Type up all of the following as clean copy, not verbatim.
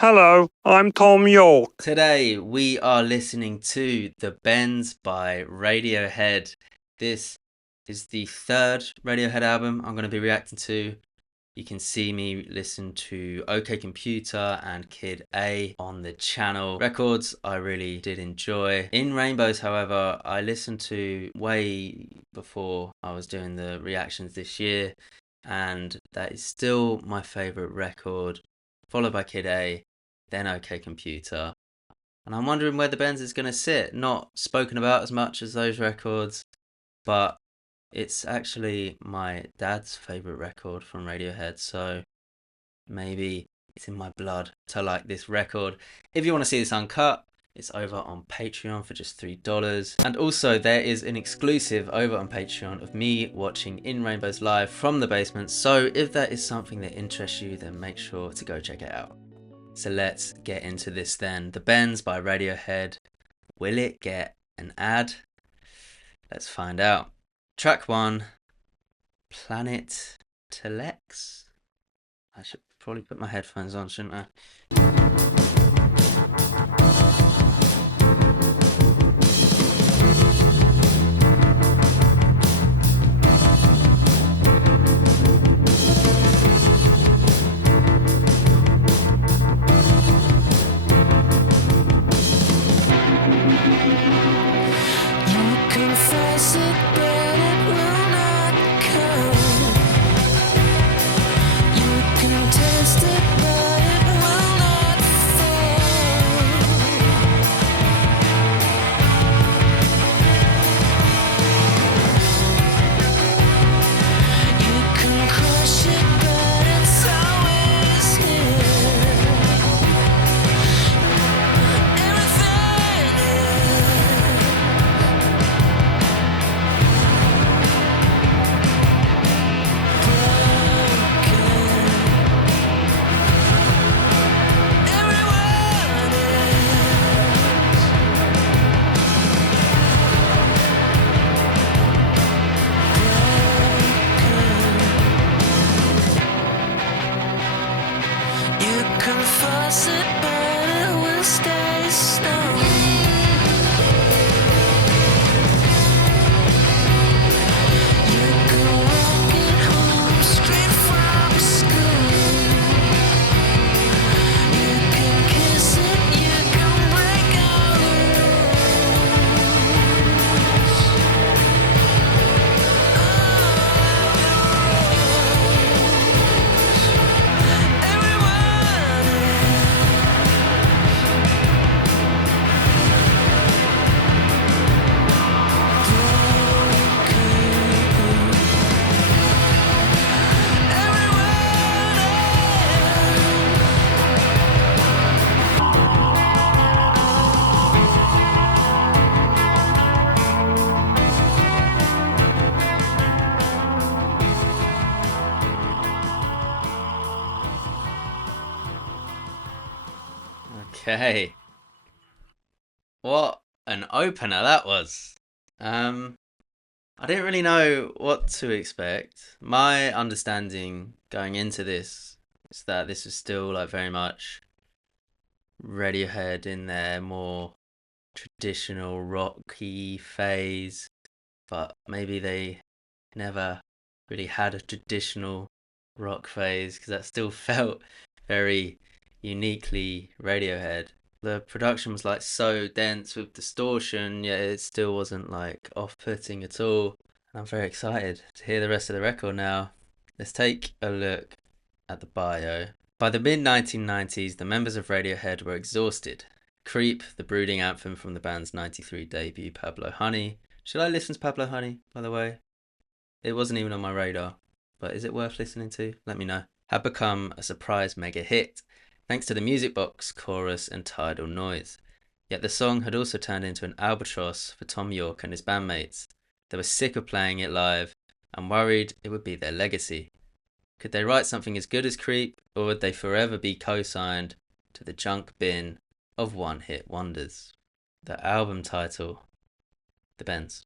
Hello, I'm Tom York. Today we are listening to The Bends by Radiohead. This is the third Radiohead album I'm going to be reacting to. You can see me listen to OK Computer and Kid A on the channel. Records I really did enjoy. In Rainbows, however, I listened to way before I was doing the reactions this year, and that is still my favourite record, followed by Kid A, then OK Computer. And I'm wondering where the Benz is going to sit. Not spoken about as much as those records, but it's actually my dad's favourite record from Radiohead, so maybe it's in my blood to like this record. If you want to see this uncut, it's over on Patreon for just $3. And also, there is an exclusive over on Patreon of me watching In Rainbows live from the basement. So if that is something that interests you, then make sure to go check it out. So let's get into this then. The Bends by Radiohead. Will it get an ad? Let's find out. Track 1, Planet Telex. I should probably put my headphones on, shouldn't I? Okay. What an opener that was. Um, I didn't really know what to expect. My understanding going into this is that this is still like very much Radiohead in their more traditional rocky phase, but maybe they never really had a traditional rock phase because that still felt very uniquely Radiohead. The production was like so dense with distortion, yet it still wasn't like off putting at all. And I'm very excited to hear the rest of the record now. Let's take a look at the bio. By the mid 1990s, the members of Radiohead were exhausted. Creep, the brooding anthem from the band's 93 debut, Pablo Honey. Should I listen to Pablo Honey, by the way? It wasn't even on my radar, but is it worth listening to? Let me know. Had become a surprise mega hit, thanks to the music box, chorus, and tidal noise. Yet the song had also turned into an albatross for Tom York and his bandmates. They were sick of playing it live and worried it would be their legacy. Could they write something as good as Creep, or would they forever be co-signed to the junk bin of one-hit wonders? The album title, The Bends.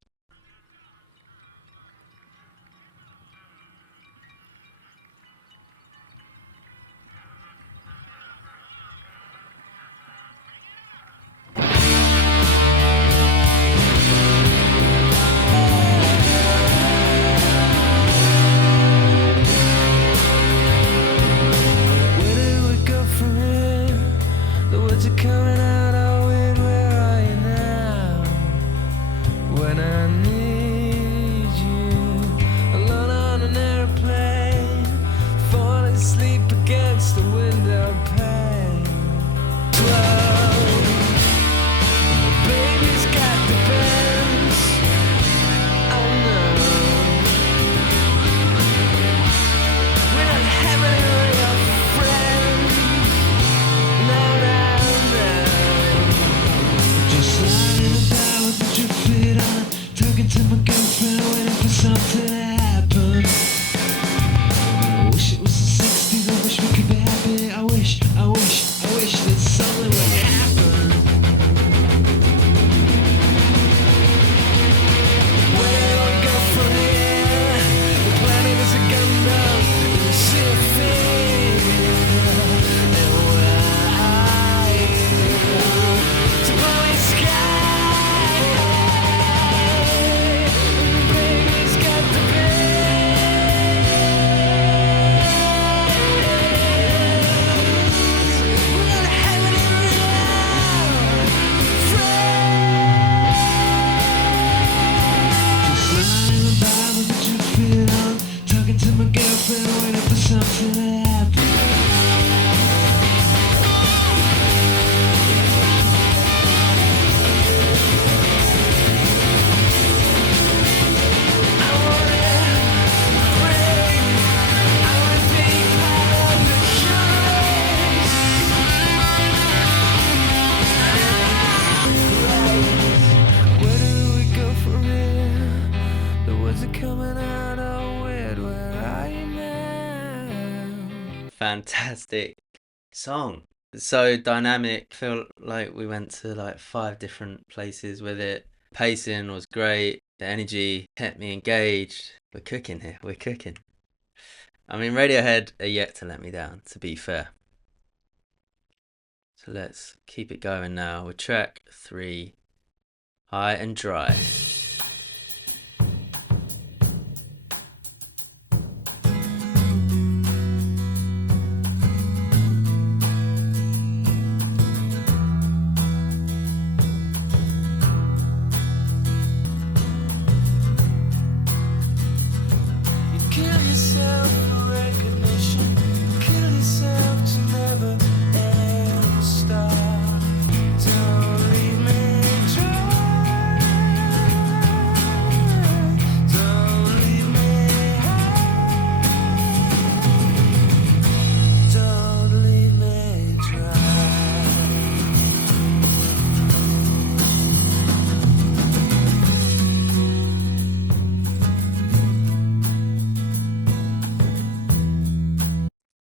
fantastic song. It's so dynamic. I feel like we went to like 5 different places with it. Pacing was great. The energy kept me engaged. We're cooking here. We're cooking. I mean, Radiohead are yet to let me down, to be fair. So let's keep it going now with track 3, High and Dry.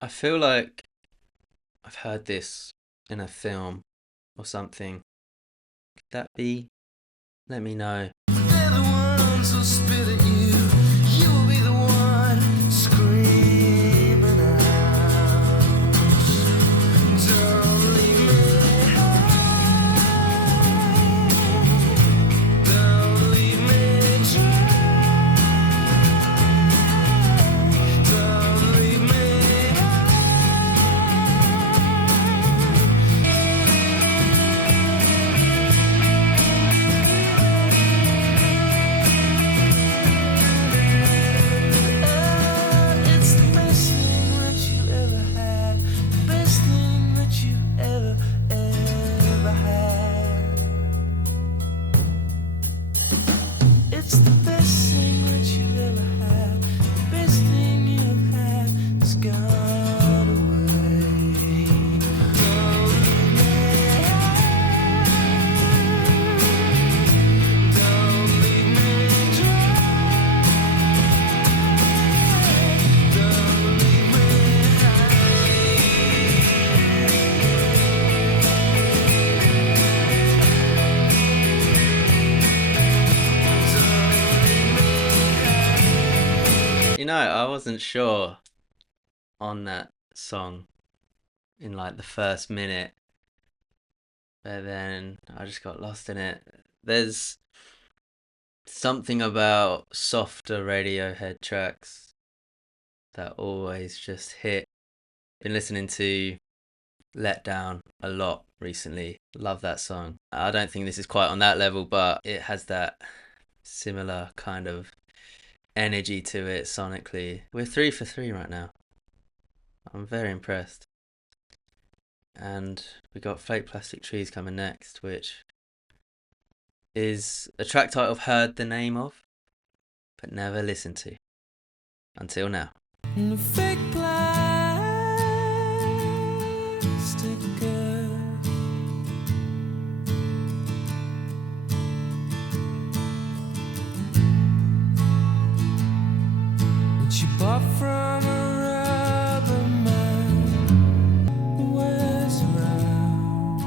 I feel like I've heard this in a film or something. Could that be? Let me know. They're the ones who spit at you. You will be the one screaming out. Don't leave me high. Don't leave me dry. Don't leave me I wasn't sure on that song in like the first minute, but then I just got lost in it. There's something about softer Radiohead tracks that always just hit. Been listening to Let Down a lot recently. Love that song. I don't think this is quite on that level, but it has that similar kind of energy to it sonically. We're 3 for 3 right now. I'm very impressed. And we got Fake Plastic Trees coming next, which is a track title I've heard the name of, but never listened to until now. Fake plastic girl, she bought from a rubber man who wears around.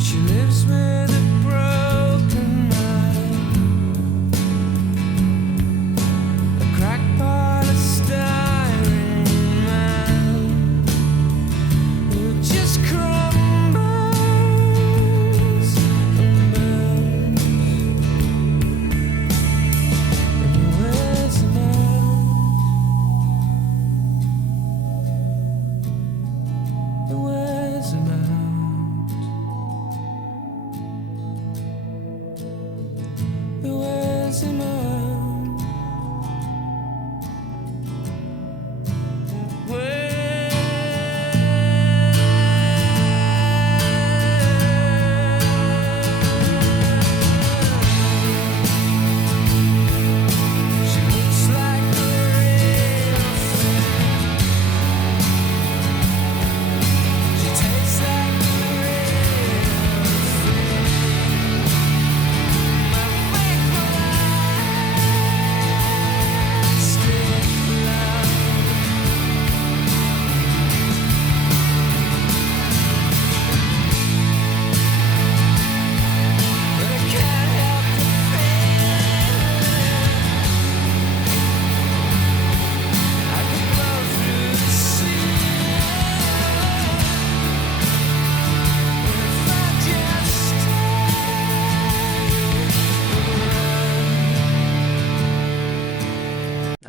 She lives with a broken mind, a crackpot, a styrene man who just crumbles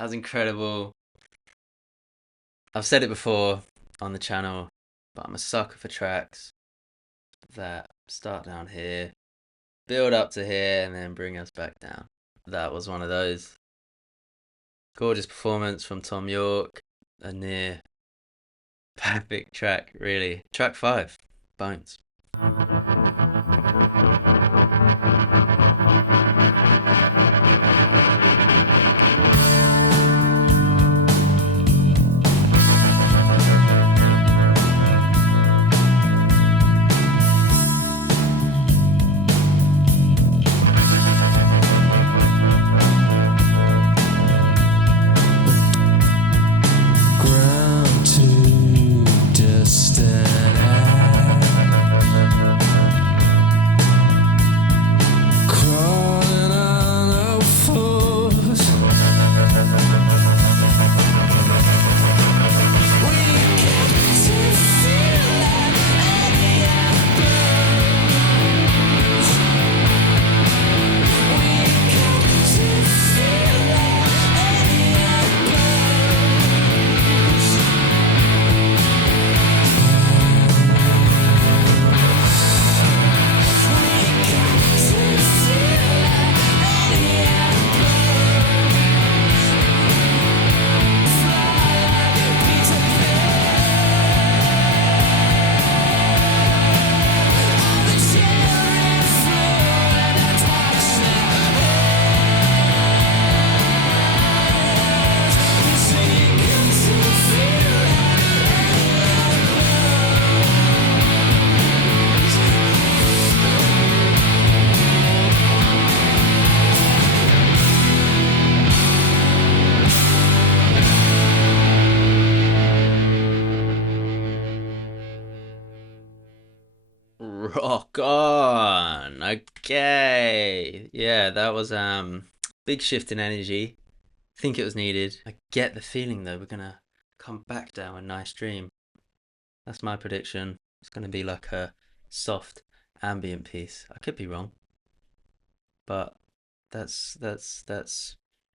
That was incredible. I've said it before on the channel, but I'm a sucker for tracks that start down here, build up to here, and then bring us back down. That was one of those. Gorgeous performance from Tom York. A near perfect track, really. Track 5, Bones. Rock on. Okay. Yeah, that was big shift in energy. I think it was needed. I get the feeling though we're gonna come back down a nice dream. That's my prediction. It's gonna be like a soft ambient piece. I could be wrong, but that's the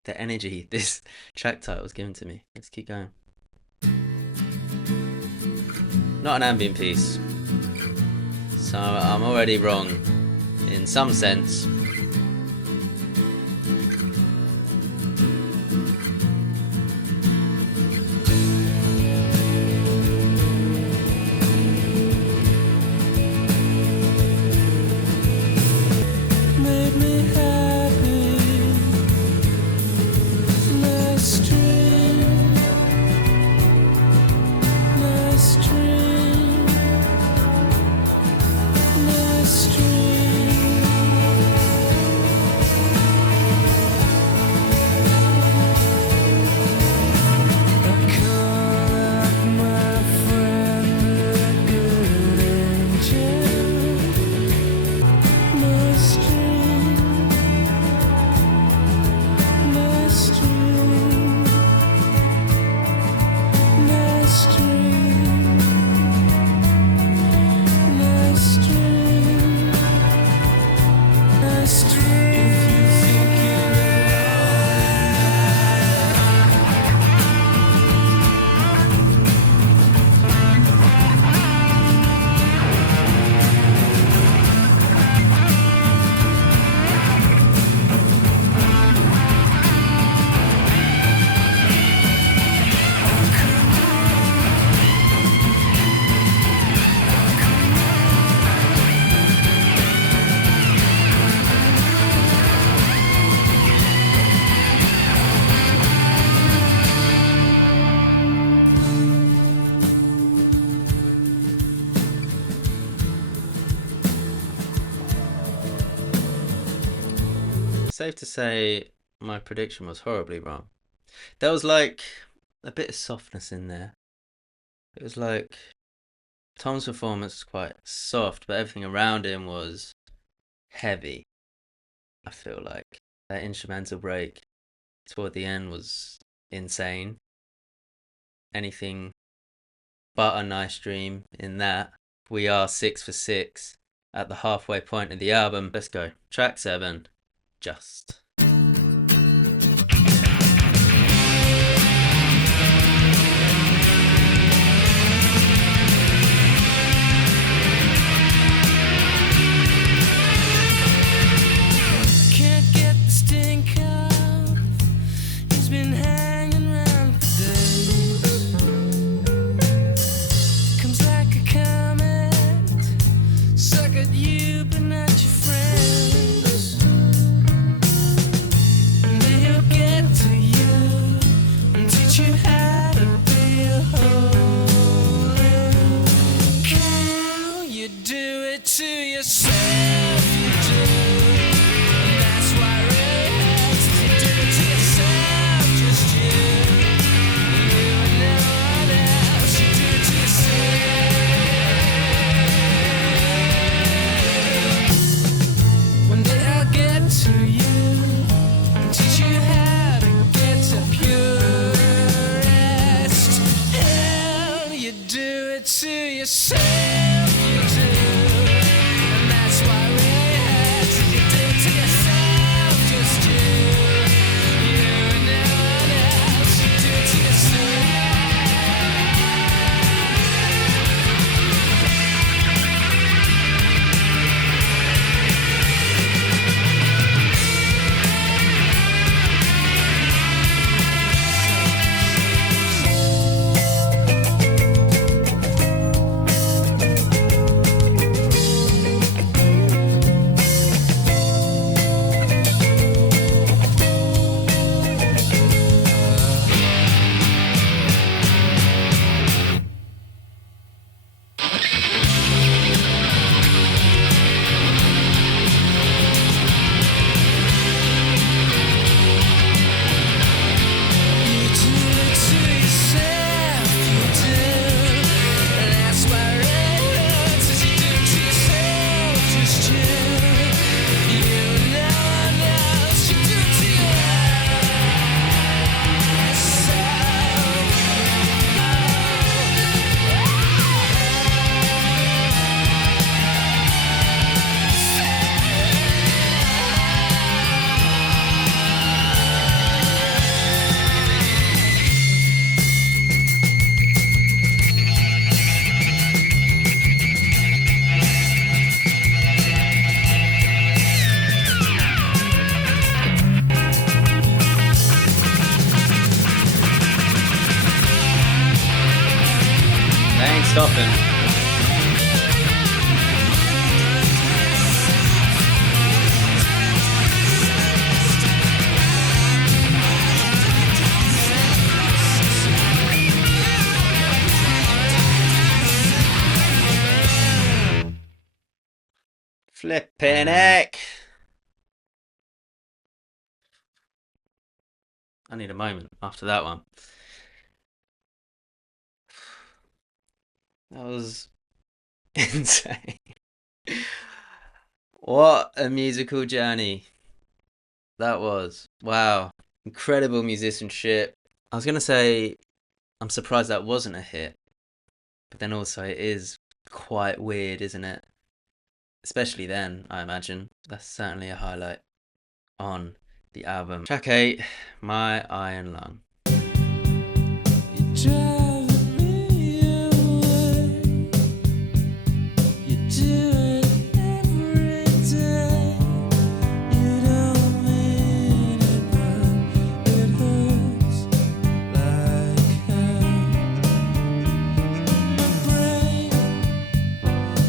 energy this track title was given to me. Let's keep going. Not an ambient piece. So I'm already wrong in some sense. Safe to say my prediction was horribly wrong. There was like a bit of softness in there. It was like Tom's performance was quite soft, but everything around him was heavy. I feel like that instrumental break toward the end was insane. Anything but a nice dream in that. We are 6 for 6 at the halfway point of the album. Let's go. Track 7, Just. been hanging around for days. Comes like a comet, suck at you but not your friends. And they'll get to you and teach you how to be a holy cow. You do it to yourself, you do. And that's why Radiohead, you do it to yourself, just you. You and no one else, you do it to yourself. One day I'll get to you and teach you how to get to purest hell. You do it to yourself, you do. And that's why Radiohead said you do it to yourself, just you. You and no one else, you do it to yourself. They ain't stopping. Flippin' heck. I need a moment after that one. That was insane. What a musical journey that was. Wow. Incredible musicianship. I was going to say, I'm surprised that wasn't a hit. But then also, it is quite weird, isn't it? Especially then, I imagine. That's certainly a highlight on the album. Track 8, My Iron Lung. You're driving me away. You do it every day. You don't mean it, but it hurts like hell. My brain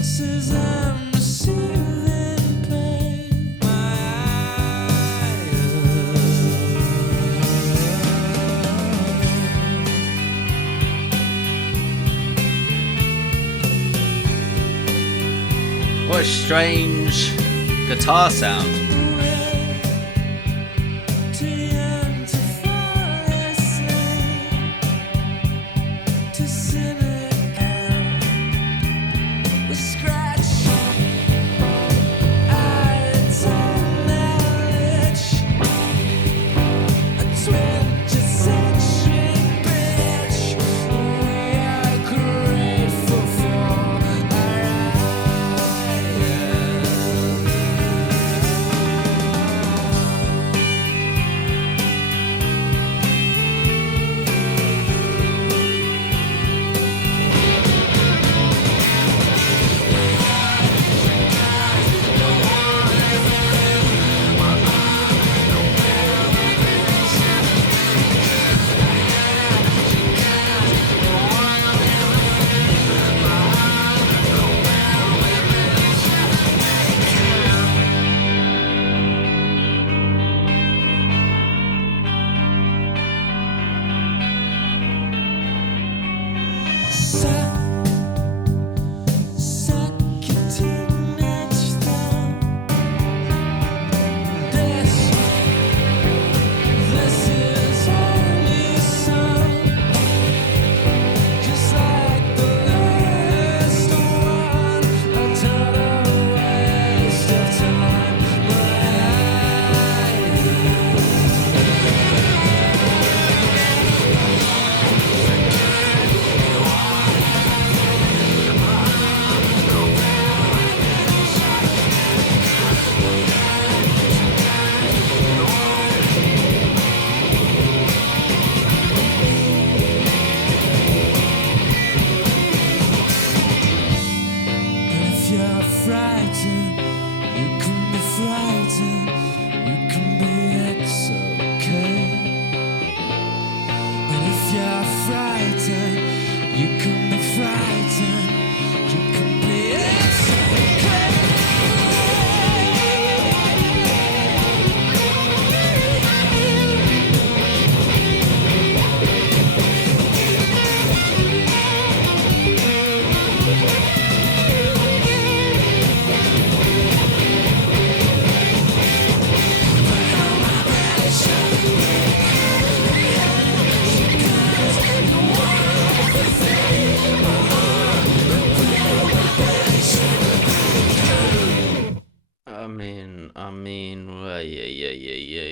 says I'm receiving pain. My What a strange guitar sound. too young to fall asleep, too cynical. We scratch our knowledge, a 20th century bitch. We are grateful for our You can be frightened, you can be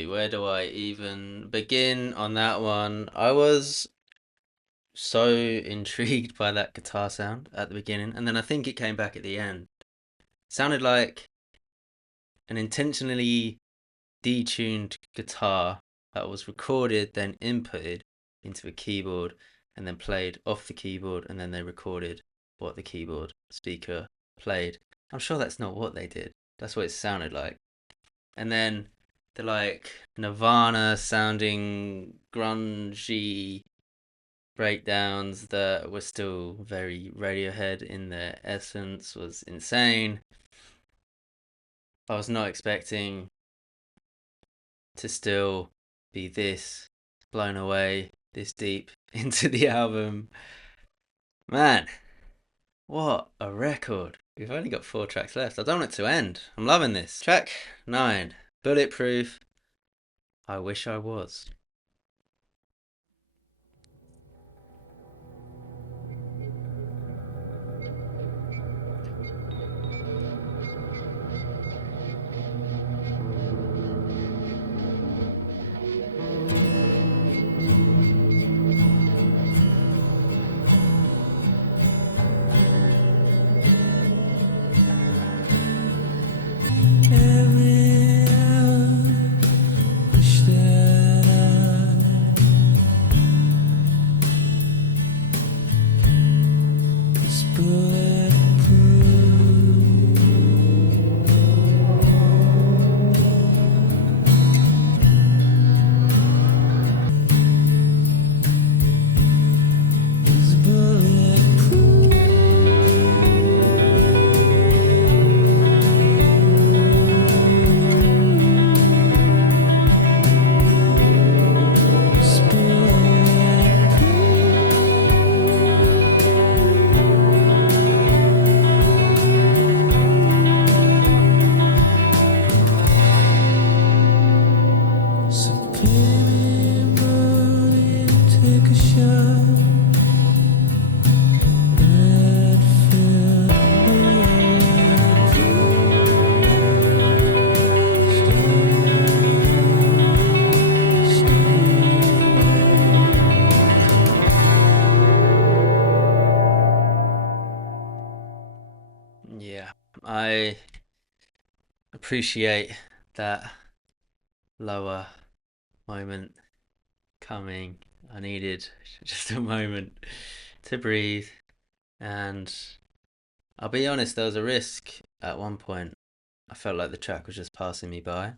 Where do I even begin on that one? I was so intrigued by that guitar sound at the beginning, and then I think it came back at the end. It sounded like an intentionally detuned guitar that was recorded, then inputted into a keyboard, and then played off the keyboard, and then they recorded what the keyboard speaker played. I'm sure that's not what they did. That's what it sounded like. And then the like Nirvana sounding grungy breakdowns that were still very Radiohead in their essence was insane. I was not expecting to still be this blown away, this deep into the album. Man, what a record. We've only got 4 tracks left. I don't want it to end. I'm loving this. Track 9, Bulletproof. I Wish I Was. every hour. Wish that I was bulletproof. Was bulletproof. Was bulletproof. So pay me money to take a shot. That felt Yeah, I appreciate that lower moment coming. I needed just a moment to breathe, and I'll be honest, there was a risk at one point. I felt like the track was just passing me by,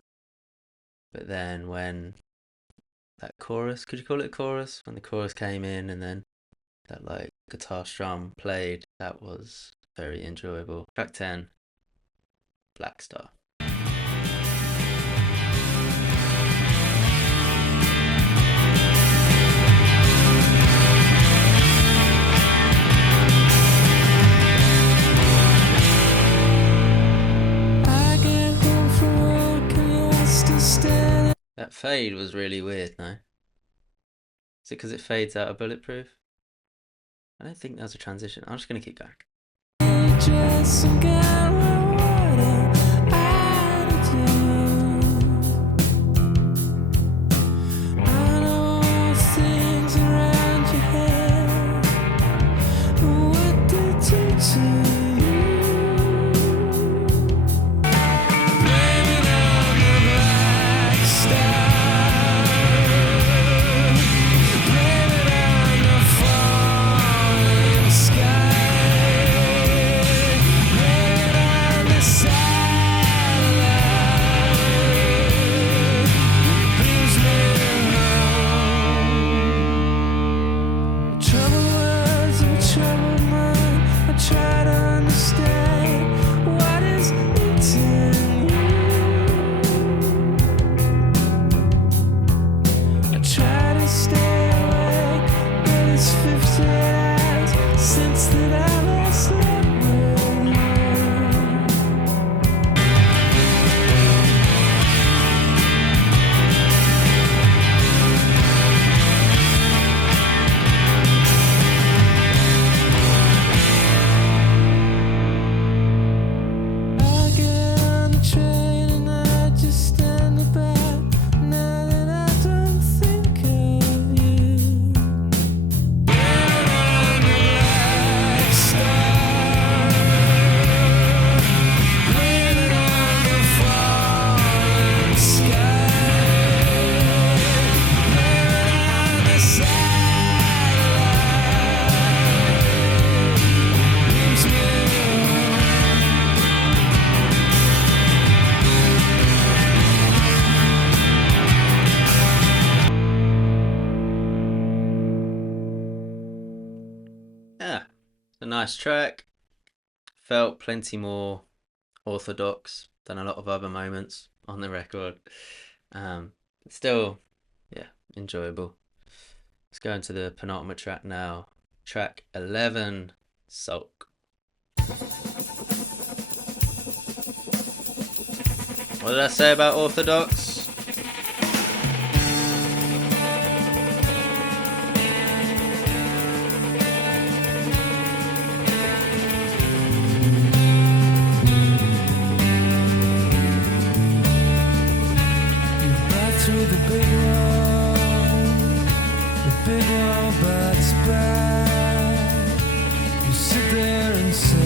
but then when that chorus, could you call it a chorus? When the chorus came in and then that like guitar strum played, that was very enjoyable. Track 10, Black Star. I get home from work and you're still standing. That fade was really weird, no? Is it because it fades out of Bulletproof? I don't think there's a transition. I'm just going to keep going. Just some guy what I know things around your head. What did you do? Blame it on the black star. Blame it on the falling sky. Blame try to stay awake, but it's 15 hours since that I last slept with you. I get on the train and I just stand about now that I don't think of you. When I'm the black star, leaning on the falling sky, leaning on the satellite, leaves me alone. Yeah, it's a nice track. Felt plenty more orthodox than a lot of other moments on the record. Still, yeah, enjoyable. Let's go into the penultimate track now. Track 11, Sulk. What did I say about orthodox? You bite through the big wall by its back. You sit there and sit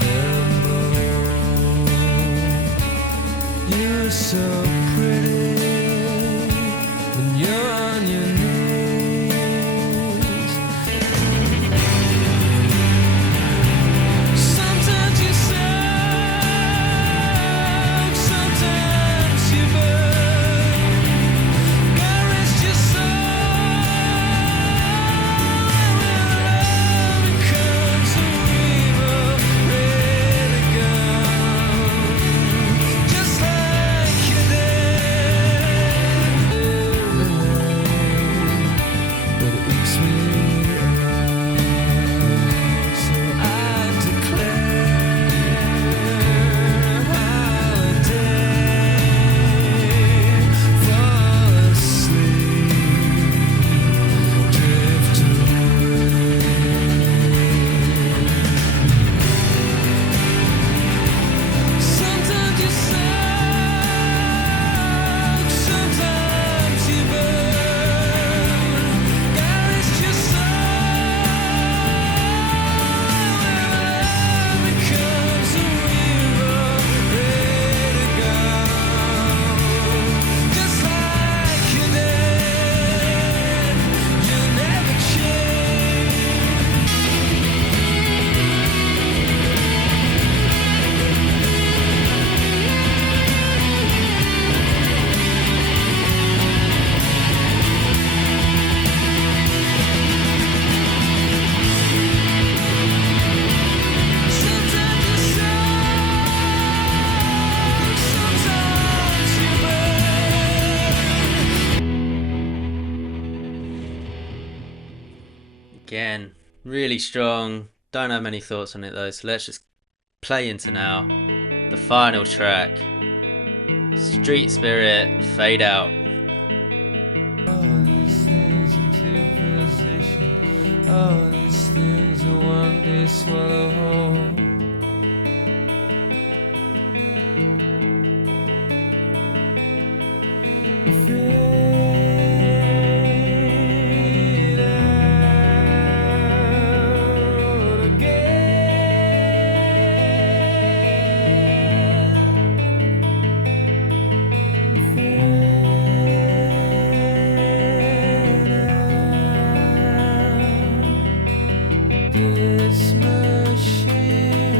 there and blow. You're so pretty when you're on your knees. Sometimes you sound, sometimes you burn. God rest your soul. Love becomes a river, ready to go. Just like you did. But it eats me alive. So I declare holiday. Fall asleep, drift away. Sometimes you sound, sometimes you burn. God rest your soul. Love becomes a river, ready to go. Just like you did, you never change. Sometimes you sound, sometimes you burn. Again, really strong. Don't have many thoughts on it though, so let's just play into now the final track. Street Spirit, Fade Out. All these things into position. All these things are one day swallow whole. Fade out again. Fade out. This machine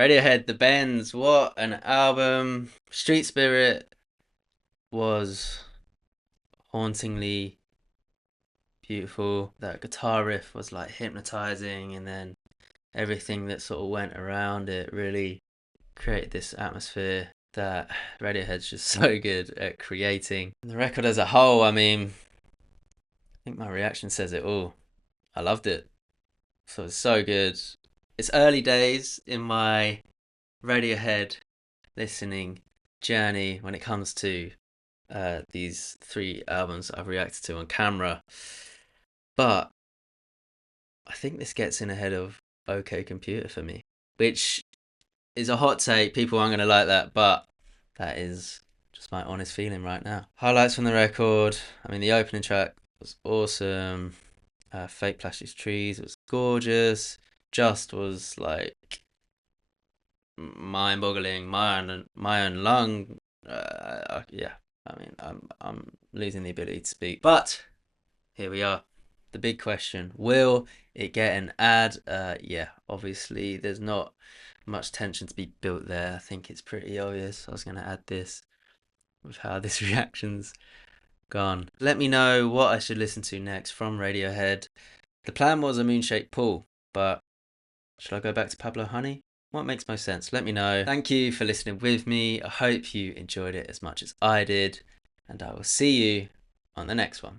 Radiohead, The Bends, what an album. Street Spirit was hauntingly beautiful. That guitar riff was like hypnotizing, and then everything that sort of went around it really created this atmosphere that Radiohead's just so good at creating. And the record as a whole, I mean, I think my reaction says it all. I loved it. So it's so good. It's early days in my Radiohead listening journey when it comes to these 3 albums I've reacted to on camera. But I think this gets in ahead of OK Computer for me, which is a hot take. People aren't going to like that, but that is just my honest feeling right now. Highlights from the record. I mean, the opening track was awesome. Fake Plastic Trees, it was gorgeous. Just was like mind-boggling. My own lung. Yeah, I mean, I'm losing the ability to speak. But here we are. The big question: will it get an ad? Yeah, obviously, there's not much tension to be built there. I think it's pretty obvious. I was going to add this with how this reaction's gone. Let me know what I should listen to next from Radiohead. The plan was a Moonshake Pool, but should I go back to Pablo Honey? What makes most sense? Let me know. Thank you for listening with me. I hope you enjoyed it as much as I did, and I will see you on the next one.